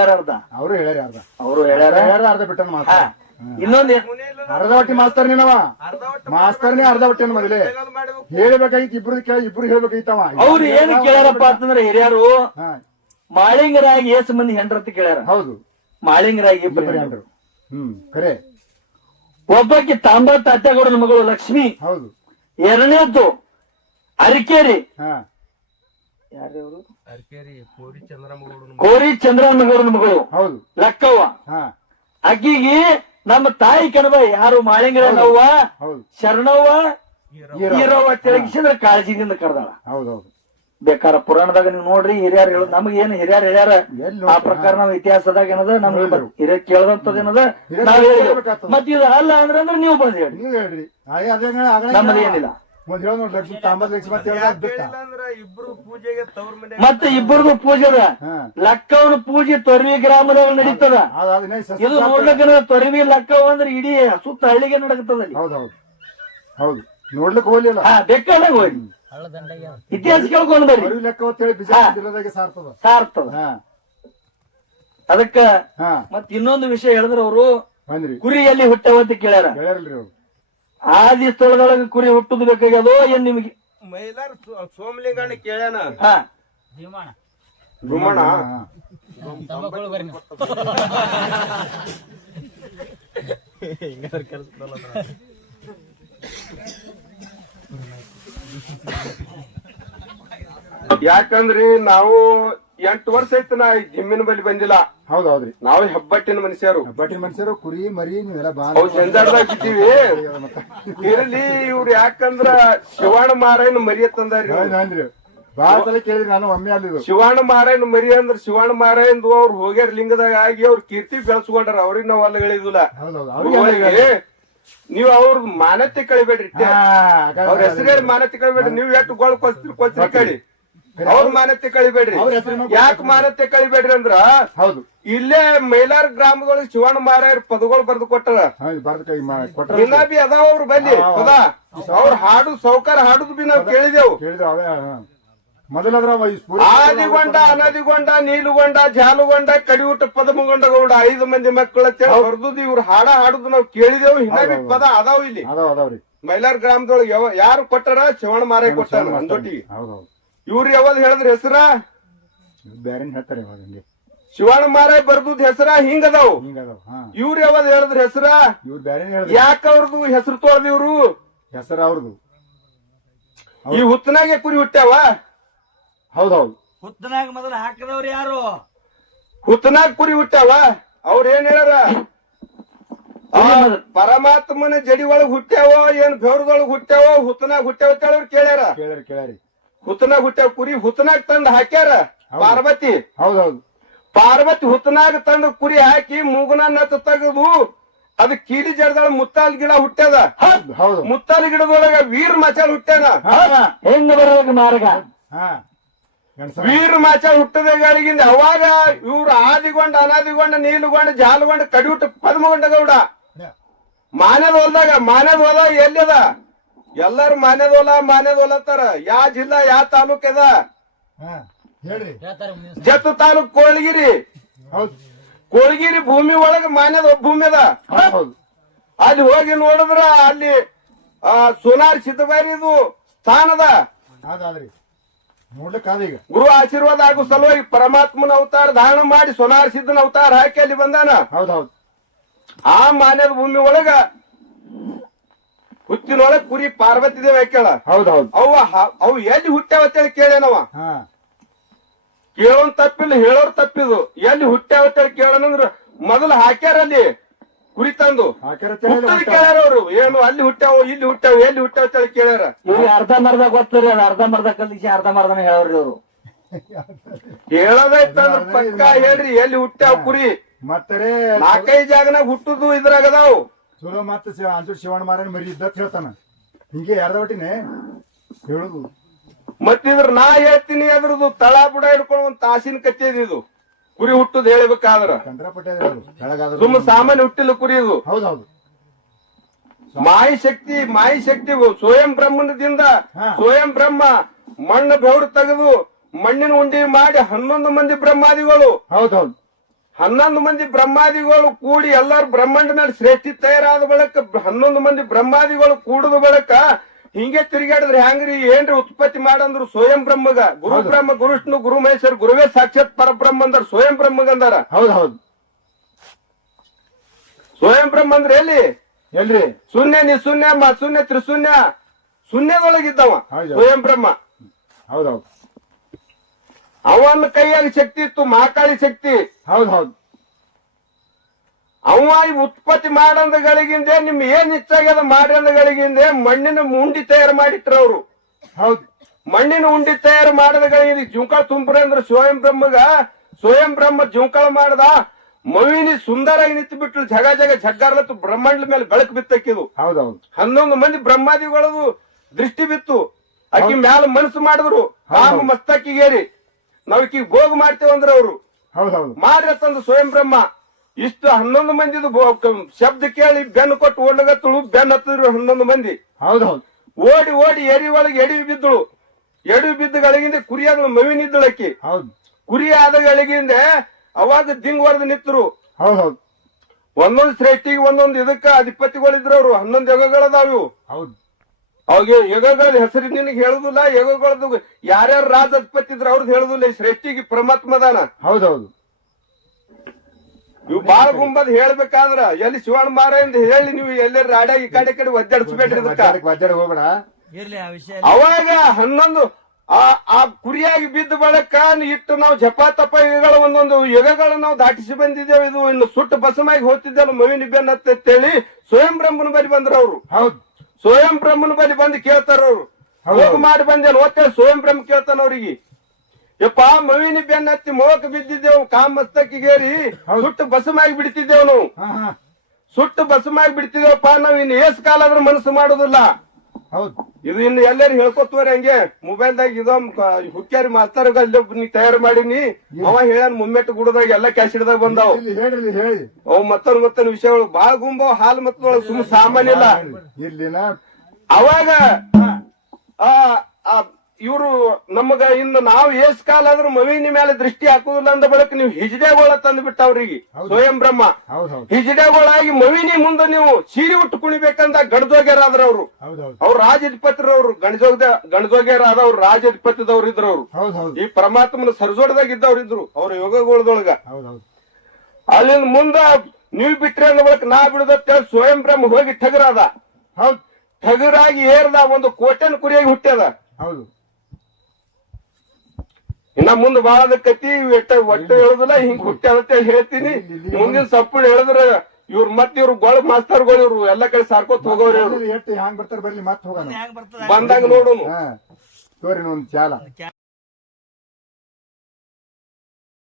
ಹೇಳ್ಯಾರ ಅರ್ಧ ಅವರು ಹೇಳ್ಯಾರ? ಅರ್ಧ ಅವರು ಹೇಳ್ಯಾರ ಹೇಳ್ಯಾರ ಅರ್ಧ ಬಿಟ್ಟನ ಇನ್ನೊಂದ್ ಅರ್ಧ ಹೊಟ್ಟಿ ಮಾಸ್ತರ್ ನೀನವ? ಮಾಸ್ತರ್ನೇ ಅರ್ಧ ಹೊಟ್ಟೆ ಮೊದಲೇ ಹೇಳ್ಬೇಕಾಗಿತ್ತು ಇಬ್ರು ಕೇಳಿ ಇಬ್ರು ಹೇಳ್ಬೇಕಾಗಿತ್ತವ ಅವ್ರು ಏನ್ ಕೇಳ್ಯಾರಪ್ಪ ಅಂತಂದ್ರೆ ಹಿರಿಯರು ಮಾಳಿಂಗರಾಗಿ ಏಸ್ ಮಂದಿ ಹೆಂಡ್ರತ್ ಕೇಳ್ಯಾರ? ಹೌದು. ಮಾಳಿಂಗರಾಗಿ ಇಬ್ಬರು ಕರೆ ಹೆಂಡ್ರು. ಹೆಂಡ್ರು. ಹ್ಮ್ ಖರೆ ಒಬ್ಬಾಕಿ ತಾಂಬತ್ ಅತ್ತೆಗೌಡನ ಮಗಳು ಲಕ್ಷ್ಮಿ. ಹೌದು. ಎರಡನೇದ್ದು ಅರಿಕೇರಿ. ಯಾರ್ಯಾರು ಕೋರಿ ಚಂದ್ರಮ್ಮಗೌಡನ ಮಗಳು. ಹೌದು. ಲಕ್ಕವ್ವ ಹಾ. ಅಕ್ಕಿಗೆ ನಮ್ಮ ತಾಯಿ ಕಣವ ಯಾರು ಮಾಳಿಂಗರನವ್ವ ಹೌದು. ಶರಣವ್ವ ಹೀರೋ. ಹೀರವ್ವ ತಿಳಗಿಸಿದ್ರೆ ಕಾಳಜಿದಿಂದ ಕರೆದಾಳ. ಹೌದು ಹೌದು. ಬೇಕಾರ ಪುರಾಣದಾಗ ನೀವು ನೋಡ್ರಿ ಹಿರಿಯರ್ ಹೇಳೋದು ನಮ್ಗೆ ಏನು ಹಿರಿಯರ್ ಹೇಳ್ಯಾರ? ಆ ಪ್ರಕಾರ ನಾವು ಇತಿಹಾಸದಾಗ ಏನದ? ನಮ್ಗೆ ಹಿರಿಯ ಹಿರಿಯರ್ ಕೇಳದಂತದ ಏನದ? ಮತ್ತ ನಾವ್ ಹೇಳಿದ್ವಿ. ಕೇಳ್ಬೇಕಾಗ್ತದ. ಮತ್ ಇದು ಅಲ್ಲ ಅಂದ್ರೆ ಅಂದ್ರೆ ನೀವು ಬಂದ್ ಹೇಳಿ. ನೀವ್ ಹೇಳ್ರಿ ಅದೇ ಅದೇ ಆಗಲೇ ನಮ್ಮದು ಹೇಳ ನೋಡಿ ಲಕ್ಷ್ಮಿ ತಾಂಬತ್ ಲಕ್ಷ್ಮಿ ಅಂತ ಹೇಳ್ದ ಅಂದ್ರ ಇಬ್ರು ಪೂಜೆಗೆ ತವ್ರ ಮನೆ ಮತ್ತೆ ಇಬ್ಬರದು ಪೂಜೆ ಹಾ. ಲಕ್ಕವನ ಪೂಜೆ ತೊರವಿ ಗ್ರಾಮದಾಗ ನಡೀತದ. ಅದು ಇದು ನೋಡ್ಲಕ್ಕ ತೊರವಿ ಲಕ್ಕವ ಅಂದ್ರೆ ಇಡೀ ಸುತ್ತ ಹಳ್ಳಿಗೆ ನಡಕತ್ತದ ಅಲ್ಲಿ. ಹೌದು ಹೌದು. ಹೌದು. ನೋಡ್ಲಿಕ್ಕೆ ಹೋಗ್ಲಿಲ್ಲ. ಹಾ ಬೇಕಾದಾಗ ಹೋಗಿ ಇತಿಹಾಸ ಕೇಳ್ಕೊಂಡ್ರಿ ಬರ್ರಿ. ಲೆಕ್ಕ ಅಂತ ಹೇಳಿ ಬಿಜಾಪುರ ಜಿಲ್ಲೆದಾಗೆ ಸಾರ್ತದ. ಸಾರ್ತದ. ಹಾ. ಅದಕ್ಕ ಹಾ. ಮತ್ ಇನ್ನೊಂದು ವಿಷಯ ಹೇಳಿದ್ರ ಅವರು ಕುರಿಯಲ್ಲಿ ಕುರಿ ಎಲ್ಲಿ ಹುಟ್ಟವಂತ ಕೇಳ್ಯಾರ. ಹೇಳ್ಯಾರಲ್ರಿ ಅವ್ರು. ಆದಿ ಸ್ಥಳದೊಳಗೆ ಕುರಿ ಹುಟ್ಟುದು ಬೇಕಾಗ್ಯದೋ ಏನ್ ನಿಮಗೆ? ಮೈಲಾರ ಸೋಮಲಿಂಗಣ್ಣ ಕೇಳ್ಯಾನ? ಹಾ. ಯಾಕಂದ್ರಿ ನಾವು ಎಂಟು ವರ್ಷ ಆಯ್ತು ನಾ ಈ ಜಿಮ್ಮಿನ ಬಳಿ ಬಂದಿಲ್ಲ. ಹೌದ್ ಹೌದ್ರಿ ನಾವು ಹೆಬ್ಬಟ್ಟಿನ ಮನುಷ್ಯರು. ಹೆಬ್ಬಟ್ಟಿನ ಮನುಷ್ಯರು ಕುರಿ ಮರಿ ನೀವೆಲ್ಲ ಬಾ ಅವು ಇರ್ಲಿ ಇವ್ರು ಯಾಕಂದ್ರ ಶಿವಣ್ಣ ಮಾರಾಯಣ ಮರಿಯ ತಂದಾರಿ ಅಂದ್ರಿ ಬಾಳ ಸಲ ಕೇಳಿದ್ರಿ ನಾನು ಒಮ್ಮೆ ಅಲ್ಲಿದ್ದು ಶಿವಾಣ ಮಾರಾಯಣ ಮರಿ ಅಂದ್ರ ಶಿವಣ್ಣ ಮಾರಾಯಂದು ಅವ್ರು ಹೋಗ್ಯಾರ ಲಿಂಗದಾಗ ಆಗಿ ಅವ್ರ ಕೀರ್ತಿ ಬೆಳೆಸ್ಕೊಂಡ್ರ ಅವ್ರಿಗೆ ನಾವ್ ಅಲ್ಲಿ ಹೇಳಿದಿಲ್ಲ ಹೌದೌದು ಅವ್ರಿಗೆ ಅವ್ರಿಗೆ ನೀವ್ ಅವ್ರ ಮಾನತೆ ಕಳಿಬೇಡ್ರಿ ಅವ್ರ ಹೆಸರು ಮಾನತೆ ಕಳಿಬೇಡ್ರಿ ನೀವ್ ಎಷ್ಟು ಗೋಳ್ ಕೊಚ್ತೀರಿ ಕೊಚ್ರಿ ಕಳಿ. ಅವ್ರ ಮಾನ್ಯತೆ ಕಳಿಬೇಡ್ರಿ. ಯಾಕೆ ಮಾನ್ಯತೆ ಕಳಿಬೇಡ್ರಿ ಅಂದ್ರ ಹೌದು. ಇಲ್ಲೇ ಮೈಲಾರ ಗ್ರಾಮದೊಳಗೆ ಶಿವಣ್ಣ ಮಾರಾಯರ್ ಪದಗಳು ಬರೆದು ಕೊಟ್ಟಾರ ಹೌದು ಕೊಟ್ರ ಬಿ ಅದಾವ ಅವ್ರು ಬಲ್ಲಿ ಪದ. ಅವ್ರ ಹಾಡು ಸೌಕಾರ ಹಾಡುದು ಬಿ ನಾವ್ ಕೇಳಿದೆವು. ಮೊದಲಾದ್ರ ಆದಿಗೊಂಡ ಅನದಿಗೊಂಡ ನೀಲುಗೊಂಡ ಜಾಲುಗೊಂಡ ಕಡಿಯೂಟ ಪದಮಗೊಂಡ ಗೌಡ ಐದು ಮಂದಿ ಮಕ್ಕಳ ಬರ್ದುದು ಇವ್ರು ಹಾಡ ಹಾಡುದು ನಾವ್ ಕೇಳಿದೆವು. ಹಿಂಗಾಗಿ ಪದ ಅದಾವ ಇಲ್ಲಿ. ಮೈಲಾರ್ ಗ್ರಾಮದೊಳಗೆ ಯಾರು ಕೊಟ್ಟಾರ? ಶಿವಣ್ಣ ಮಾರಾಯ ಕೊಟ್ಟಾರ ಹೌದೌದು ಇವ್ರು ಯಾವಾಗ ಹೇಳಿದ್ರ ಹೆಸರ? ಬೇರೆ ಹೇಳ್ತಾರೆ ಯಾವಾಗ ಹಂಗೆ? ಶಿವಣ್ಣ ಮಾರಾಯ್ ಬರ್ದುದ್ ಹೆಸರ ಹಿಂಗದಾವ್ ಅದಾವ್. ಹಿಂಗ ಅದಾವ ಹಾ. ಇವ್ರು ಯಾವಾಗ ಹೇಳಿದ್ರ ಹೆಸರ? ಇವ್ರು ಬೇರೆ ಹೇಳಿದ್ರು? ಯಾಕ ಅವ್ರದ್ದು ಹೆಸರು ತೊಳ್ದ ಇವ್ರು? ಹೆಸರು ಅವ್ರದ್ದು ಈ ಹುತ್ತನಾಗೆ ಕುರಿ ಹುಟ್ಟ್ಯಾವ? ಹೌದೌದು. ಹುತ್ತನಾಗ ಮೊದಲು ಹಾಕಿದವ್ರು ಯಾರು? ಹುತ್ತನಾಗ ಕುರಿ ಹುಟ್ಟ್ಯಾವ? ಅವ್ರ ಏನ್ ಹೇಳ್ಯಾರ? ಆ ಪರಮಾತ್ಮನ ಜಡಿ ಒಳಗ್ ಹುಟ್ಟ್ಯಾವ ಏನ್ ಬೆವ್ರದೊಳಗ್ ಹುಟ್ಟ್ಯಾವ ಹುತ್ತನಾಗ ಹುಟ್ಟ್ಯಾವ ಅಂತ ಕೇಳ್ಯಾರ ಕೇಳ್ಯಾರಿ. ಹುತ್ತನಾಗ ಹುಟ್ಟ್ಯಾವ ಕುರಿ ಹುತ್ತನಾಗ ತಂದ ಹಾಕ್ಯಾರ? ಪಾರ್ವತಿ? ಹೌದೌದು. ಪಾರ್ವತಿ ಹುತ್ತನಾಗ ತಂದು ಕುರಿ ಹಾಕಿ ಮೂಗನ ನತ್ತ ತೆಗೆದು ಅದು ಕೀಲಿ ಜಡದಳ ಮುತ್ತಾಲ್ ಗಿಡ ಹುಟ್ಟ್ಯದ? ಹೌದು ಹೌದು. ಮುತ್ತಾಲ್ ಗಿಡದೊಳಗ ವೀರ್ ಮಚಾಲ್ ಹುಟ್ಟ್ಯಾನ? ಹೆಂಗ ಬರೋದ ಮಾರ್ಗ. ವೀರ್ ಮಾಚಾಲ್ ಹುಟ್ಟದ ಗಳಿಗಿಂದ ಅವಾಗ ಇವ್ರು ಆದಿಗೊಂಡ ಅನಾದಿಗೊಂಡ ನೀಲುಗೊಂಡ ಜಾಲಗೊಂಡ ಕಡಿಯುಟ ಪದ್ಮಗೊಂಡ ಗೌಡ. ಮಾನ್ಯದ ಹೊಲ್ದಾಗ ಮಾನ್ಯದ ಹೊಲ ಎಲ್ಲಿದ? ಎಲ್ಲಾರು ಮಾನ್ಯದೋಲ ಹೊಲ ಮಾನ್ಯದ ಹೊಲ ಅಂತಾರ. ಯಾ ಜಿಲ್ಲಾ ಯಾ ತಾಲೂಕ್ ಅದ? ಹಾ ಹೇಳ್ರಿ. ಜತ್ತು ತಾಲೂಕ್ ಕೋಳಗಿರಿ. ಹೌದು. ಕೋಳಗಿರಿ ಭೂಮಿ ಒಳಗ ಮಾನ್ಯದ ಭೂಮಿ ಅದ. ಹೌದು. ಅಲ್ಲಿ ಹೋಗಿ ನೋಡಿದ್ರ ಅಲ್ಲಿ ಆ ಸೋನಾರ್ ಸಿದ್ದಬಾರಿದು ಸ್ಥಾನದ ಗುರು ಆಶೀರ್ವಾದ ಆಗೋ ಸಲುವಾಗಿ ಪರಮಾತ್ಮನ ಅವತಾರ ಧಾರಣ ಮಾಡಿ ಸೋನಾರ್ ಸಿದ್ಧನ ಅವತಾರ ಹಾಕಿ ಅಲ್ಲಿ ಬಂದಾನ. ಹೌದು ಹೌದು. ಆ ಮಾನ್ಯದ ಭೂಮಿ ಒಳಗ ಹುತ್ತಿನೊಳಗ ಕುರಿ ಪಾರ್ವತಿ ದೇವ ಹಾಕ್ಯಾಳ ಹೌದು ಹೌದು ಅವ ಹ- ಅವು ಎಲ್ಲಿ ಹುಟ್ಟ್ಯಾವ ಅಂತೇಳಿ ಕೇಳೇನವ ಹಾ. ಕೇಳೋನ್ ತಪ್ಪಿಲ್ಲ ಹೇಳೋರ್ ತಪ್ಪಿದು. ಎಲ್ಲಿ ಹುಟ್ಟ್ಯಾವ ಅಂತೇಳಿ ಕೇಳೋಣ ಮೊದಲು ಹಾಕ್ಯಾರ ಅಲ್ಲಿ ಕುರಿ ತಂದು. ಹಾಕ್ಯಾರ ಹುಟ್ಟದ್ ಕೇಳ್ಯಾರ ಅವ್ರು. ಏನು ಅಲ್ಲಿ ಹುಟ್ಟ್ಯಾವ ಇಲ್ಲಿ ಹುಟ್ಟ್ಯಾವ ಎಲ್ಲಿ ಹುಟ್ಟ್ಯಾವ ಅಂತೇಳಿ ಕೇಳ್ಯಾರ? ಇವ್ರಿಗೆ ಅರ್ಧ ಮರ್ದ ಗೊತ್ತರಿ ಅದು ಅರ್ಧ ಮರ್ದ ಕಲಿಸಿ ಅರ್ಧ ಮರ್ಧನ ಹೇಳವ್ರಿ ಇವ್ರು. ಹೇಳೋದೈತಂದ್ರ ಪಕ್ಕ ಹೇಳ್ರಿ ಎಲ್ಲಿ ಹುಟ್ಟ್ಯಾವ ಕುರಿ? ಮತ್ತೆ ನಾಲ್ಕೈದು ಜಾಗನಾಗ ಹುಟ್ಟುದು ಇದ್ರಾಗ ಅದಾವ್. ಚಲೋ ಮತ್ತೆ ಶಿವ ಅಂಚೂರು ಶಿವಣ್ಣ ಮಾರನ್ ಮರಿ ಇದ್ದ ಹೇಳ್ತಾನ ಹಿಂಗೆ ಯಾರ್ದ ಒಟ್ಟಿನೇ? ಹೇಳುದು. ಮತ್ತಿದ್ರ ನಾ ಹೇಳ್ತೀನಿ ಅದ್ರದ್ದು ತಳ ಬುಡ ಹಿಡ್ಕೊಂಡು ಒಂದ್ ತಾಸಿನ ಕತ್ತಿ ಇದು. ಕುರಿ ಹುಟ್ಟುದ್ ಹೇಳ್ಬೇಕಾದ್ರ. ಕಂಡ್ರಪಟ್ಟೆ ಅದು ಕೆಳಗಾದ್ರು ಸುಮ್ಮ ಸಾಮಾನ್ಯ ಹುಟ್ಟಿಲ್ಲ ಕುರಿ ಇದು. ಹೌದೌದು. ಮಾಯಿ ಶಕ್ತಿ ಮಾಯಿ ಶಕ್ತಿ ಸ್ವಯಂ ಬ್ರಹ್ಮನದಿಂದ ಸ್ವಯಂ ಬ್ರಹ್ಮ. ಮಣ್ಣು ಬೆವರು ತೆಗೆದು ಮಣ್ಣಿನ ಉಂಡಿ ಮಾಡಿ ಹನ್ನೊಂದು ಮಂದಿ ಬ್ರಹ್ಮಾದಿಗಳು. ಹೌದೌದು. ಹನ್ನೊಂದು ಮಂದಿ ಬ್ರಹ್ಮಾದಿಗಳು ಕೂಡಿ ಎಲ್ಲಾರು ಬ್ರಹ್ಮಾಂಡ ಮೇಲೆ ಶ್ರೇಷ್ಠಿ ತಯಾರಾದ ಬಳಕ ಹನ್ನೊಂದು ಮಂದಿ ಬ್ರಹ್ಮಾದಿಗಳು ಕೂಡದ ಬಳಕ ಹಿಂಗೆ ತಿರುಗಾಡಿದ್ರೆ ಹ್ಯಾಂಗ್ರಿ? ಏನ್ರಿ ಉತ್ಪತ್ತಿ ಮಾಡಂದ್ರು ಸ್ವಯಂ ಬ್ರಹ್ಮಗ? ಗುರು ಬ್ರಹ್ಮ ಗುರು ವಿಷ್ಣು ಗುರು ಮಹೇಶ್ವರ ಗುರುವೇ ಸಾಕ್ಷಾತ್ ಪರಬ್ರಹ್ಮ ಅಂದಾರ ಸ್ವಯಂ ಬ್ರಹ್ಮಗಂದಾರ ಹೌದ್ ಹೌದು. ಸ್ವಯಂ ಬ್ರಹ್ಮ ಅಂದ್ರೆ ಎಲ್ಲಿ? ಎಲ್ರಿ? ಶೂನ್ಯ ನಿಶೂನ್ಯ ಶೂನ್ಯ ತ್ರಿಶೂನ್ಯ. ಶೂನ್ಯದೊಳಗಿದ್ದವ. ಸ್ವಯಂ ಬ್ರಹ್ಮ. ಹೌದೌದು ಹೌದ್. ಅವನ ಕೈಯಾಗ ಶಕ್ತಿ ಇತ್ತು ಮಾಕಾಳಿ ಶಕ್ತಿ. ಹೌದ್ ಹೌದ್. ಅವ ಉತ್ಪತ್ತಿ ಮಾಡಂದಗಳಿಗಿಂದೆ ನಿಮ್ ಏನ್ ಇಚ್ಛಾಗ್ಯದ ಮಾಡ್ರಂದಗಳಿಗಿಂದೆ ಮಣ್ಣಿನ ಉಂಡಿ ತಯಾರು ಮಾಡಿಟ್ರ ಅವ್ರು. ಹೌದು. ಮಣ್ಣಿನ ಉಂಡಿ ತಯಾರು ಮಾಡದಗಳಿಗೆ ಜುಂಕಾಳ ತುಂಬ್ರಿ ಅಂದ್ರೆ ಸ್ವಯಂ ಬ್ರಹ್ಮಗ ಸ್ವಯಂ ಬ್ರಹ್ಮ ಜುಂಕಾಳ ಮಾಡದ ಮವಿನಿ ಸುಂದರಾಗಿ ನಿಂತು ಬಿಟ್ಟು ಜಗ ಜಗ ಜಗ್ಗಾರ್ಲತ್ತು ಬ್ರಹ್ಮಾಂಡ ಮೇಲೆ ಬೆಳಕು ಬಿತ್ತಕ್ಕಿದು. ಹೌದ್ ಹೌದ್. ಹನ್ನೊಂದು ಮಂದಿ ಬ್ರಹ್ಮಾದಿಗಳದು ದೃಷ್ಟಿ ಬಿತ್ತು. ಆಕಿ ಮ್ಯಾಲ ಮನಸ್ಸು ಮಾಡಿದ್ರು ಕಾಮ ಮಸ್ತಕ್ಕಿಗೇರಿ ನಾವ್ ಈಕಿ ಭೋಗ ಮಾಡ್ತೇವೆ ಅಂದ್ರೆ ಅವರು. ಹೌದು ಹೌದು. ಮಾಡ್ರಿ ತಂದು ಸ್ವಯಂ ಬ್ರಹ್ಮ. ಇಷ್ಟು ಹನ್ನೊಂದು ಮಂದಿದು ಶಬ್ದ ಕೇಳಿ ಬೆನ್ನು ಕೊಟ್ಟು ಓಡ್ಲಗತ್ತಳು ಬೆನ್ನು ಹತ್ತಿದ್ರು ಹನ್ನೊಂದು ಮಂದಿ. ಹೌದು ಹೌದ್. ಓಡಿ ಓಡಿ ಎರಿ ಒಳಗೆ ಎಡಿ ಬಿದ್ದಳು. ಎಡಿ ಬಿದ್ದಗಳಿಗಿಂದ ಕುರಿಯಾದ ಮವಿನಿದ್ದಳಕ್ಕಿ ಹೌದು. ಕುರಿ ಆದಗಳಿಗಿಂದ ಅವಾಗ ದಿಂಗ್ ಹೊಡೆದು ನಿಂತರು. ಹೌದು ಹೌದ್. ಒಂದೊಂದು ಶ್ರೇಷ್ಠಿಗೆ ಒಂದೊಂದು ಇದಕ್ಕ ಅಧಿಪತಿಗಳಿದ್ರು ಅವರು. ಹನ್ನೊಂದು ಯಗಗಳದಾವು. ಹೌದ್. ಅವಾಗ ಯೋಗಗಳ ಹೆಸರು ನಿನಗೆ ಹೇಳುದಿಲ್ಲ ಯೋಗಗಳ ಯಾರ್ಯಾರು ರಾಜ ಅಧಿಪತಿ ಇದ್ರ ಅವ್ರದ್ದು ಹೇಳುದಿಲ್ಲ ಈ ಶ್ರೇಷ್ಠಿಗೆ ಪರಮಾತ್ಮದಾನ ಹೌದು ಹೌದು ನೀವು ಬಾಳ ಗುಂಬದ್ ಹೇಳ್ಬೇಕಾದ್ರ ಎಲ್ಲಿ ಶಿವಣ್ಣ ಮಾರ ಅಂತ ಹೇಳಿ ನೀವು ಎಲ್ಲೇ ರಾಡ ಈ ಕಡೆ ಕಡೆ ಒದ್ದಾಡಿಸ್ಬೇಡ್ರಿ ಹೋಗ್ಬೇಡ. ಇರ್ಲಿ ಆ ವಿಷಯ ಅವಾಗ ಹನ್ನೊಂದು ಆ ಆ ಕುರಿಯಾಗಿ ಬಿದ್ದ ಬಳಕ ಇಟ್ಟು ನಾವು ಜಪ ತಪ ಯುಗಗಳ ಒಂದೊಂದು ಯುಗಗಳ ನಾವು ದಾಟಿಸಿ ಬಂದಿದ್ದೇವೆ. ಇದು ಇನ್ನು ಸುಟ್ಟು ಬಸಮಾಗಿ ಹೋಗ್ತಿದ್ದೇವೆ ಮವಿನ ಅಂತ ಹೇಳಿ ಸ್ವಯಂ ಬ್ರಹ್ಮನ ಬಳಿ ಬಂದ್ರ ಅವ್ರು. ಹೌದ್. ಸ್ವಯಂ ಬ್ರಹ್ಮನ ಬಳಿ ಬಂದು ಕೇಳ್ತಾರ ಅವ್ರು. ಹೋಗ ಮಾಡಿ ಬಂದೇನು ಓದ್ತೇಳಿ ಸ್ವಯಂ ಬ್ರಹ್ಮ ಕೇಳ್ತಾನ ಅವ್ರಿಗೆ. ಯಪ್ಪ ಮವಿನಿ ಬೆನ್ನ ಹತ್ತಿ ಮೋಕ ಬಿದ್ದಿದ್ದೇವು ಕಾಮ್ ಮಸ್ತಕ್ಕಿಗೇರಿ ಹೌದು. ಸುಟ್ಟು ಬಸಮಾಗಿ ಬಿಡ್ತಿದ್ದೇವು ನಾವು. ಸುಟ್ಟು ಬಸಮಾಗಿ ಬಿಡ್ತಿದ್ದೇವಪ್ಪ ನಾವು ಇನ್ನು ಏಸ್ ಕಾಲ ಆದ್ರೂ ಮನಸ್ಸು ಮಾಡುದಿಲ್ಲ. ಹೌದ್. ಇದು ಇನ್ನು ಎಲ್ಲರೂ ಹೇಳ್ಕೊತವ್ರಿ ಹಂಗೆ. ಮೊಬೈಲ್ದಾಗ ಇದು ಹುಕ್ಕ್ಯಾರಿ ಮಾಸ್ತರ್ ನೀ ತಯಾರು ಮಾಡೀನಿ. ಅವ ಹೇಳ್ಯಾನ ಮುಮ್ಮೆಟ್ಟು ಗುಡದಾಗ ಎಲ್ಲ ಕ್ಯಾಶ್ ಬಂದಾವ್. ಇಲ್ಲಿ ಹೇಳ್ರಿ ಹೇಳಿ. ಅವ್ ಮತ್ತೊಂದ್ ಮತ್ತೊಂದ್ ವಿಷಯಗಳು. ಬಾಳ ಗುಂಬ ಹಾಲ್ ಮತ್ತೊಳಗ್ ಸುಮ್ ಸಾಮಾನ್ಯ ಇಲ್ಲ. ಅವಾಗ ಆ ಇವರು ನಮಗ ಇನ್ನು ನಾವು ಏಸ್ ಕಾಲ ಆದ್ರೂ ಮವಿನಿ ಮೇಲೆ ದೃಷ್ಟಿ ಹಾಕುದಿಲ್ಲ ಅಂದ ಬಳಕ ನೀವು ಹಿಜಡೆಗೋಳ ತಂದು ಬಿಟ್ಟ ಅವ್ರಿಗೆ ಸ್ವಯಂ ಬ್ರಹ್ಮ. ಹಿಜಡೆಗೋಳಾಗಿ ಮವಿನಿ ಮುಂದೆ ನೀವು ಸೀರೆ ಉಟ್ಟು ಕುಣಿಬೇಕಂತ ಗಡ್ದೋಗ್ಯಾರಾದ್ರ ಅವ್ರು. ಅವ್ರ ಅವ್ರು. ಗಂಡಜೋಗ್ದೆ ಗಣಜೋಗ್ಯಾರ ಆದವ್ರು ರಾಜಾಧಿಪತಿದವ್ರು ಇದ್ರು ಅವ್ರು. ಈ ಪರಮಾತ್ಮನ ಸರಜೋಡದಾಗ ಇದ್ದವ್ರು ಇದ್ರು ಅವ್ರ ಯೋಗಗೋಳದೊಳಗ. ಅಲ್ಲಿಂದ ಮುಂದ ನೀವ್ ಬಿಟ್ರೆ ಅಂದ ಬಳಕ ನಾ ಬಿಡುದತ್ತ ಸ್ವಯಂ ಬ್ರಹ್ಮ ಹೋಗಿ ಠಗರಾದ. ಠಗರಾಗಿ ಏರ್ದ ಒಂದು ಕೋಟೆನ ಕುರಿಯಾಗಿ ಹುಟ್ಟ್ಯದ. ಹೌದು. ಇನ್ನ ಮುಂದ್ ಬಾಳದ ಕತಿ ಎಟ್ಟ ಒಟ್ಟು ಹೇಳುದಿಲ್ಲ ಹಿಂಗ್ ಹುಟ್ಟಿ ಅಂತ ಹೇಳ್ತೀನಿ ಮುಂದಿನ ಸಪ್ಪು ಹೇಳಿದ್ರ ಇವ್ರ ಮತ್ ಗೊಳ್ ಗೊಳ ಮಾಸ್ತರ್ಗಳು ಇವ್ರು ಎಲ್ಲಾ ಕಡೆ ಸಾರ್ಕೋತ್ ಹೋಗೋರಿ ಇವ್ರು ಬರ್ತಾರ ಬರ್ಲಿ ಮತ್ ಹೋಗೋಣ ಬಂದಂಗ ನೋಡೋನು ಚಾಲ